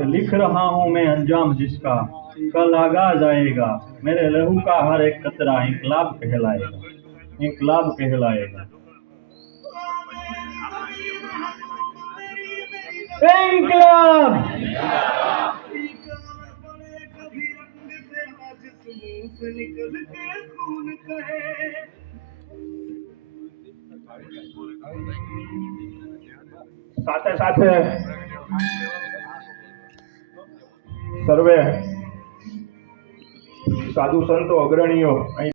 لکھ رہا ہوں میں انجام جس کا، کل آغاز آئے گا۔ میرے لہو کا ہر ایک قطرہ انقلاب کہلائے گا۔ انقلاب کہلائے گا۔ انقلاب! نکل کے خون کہے۔ સાથે સાથે સર્વે સાધુ સંતો અગ્રણીઓ અહીં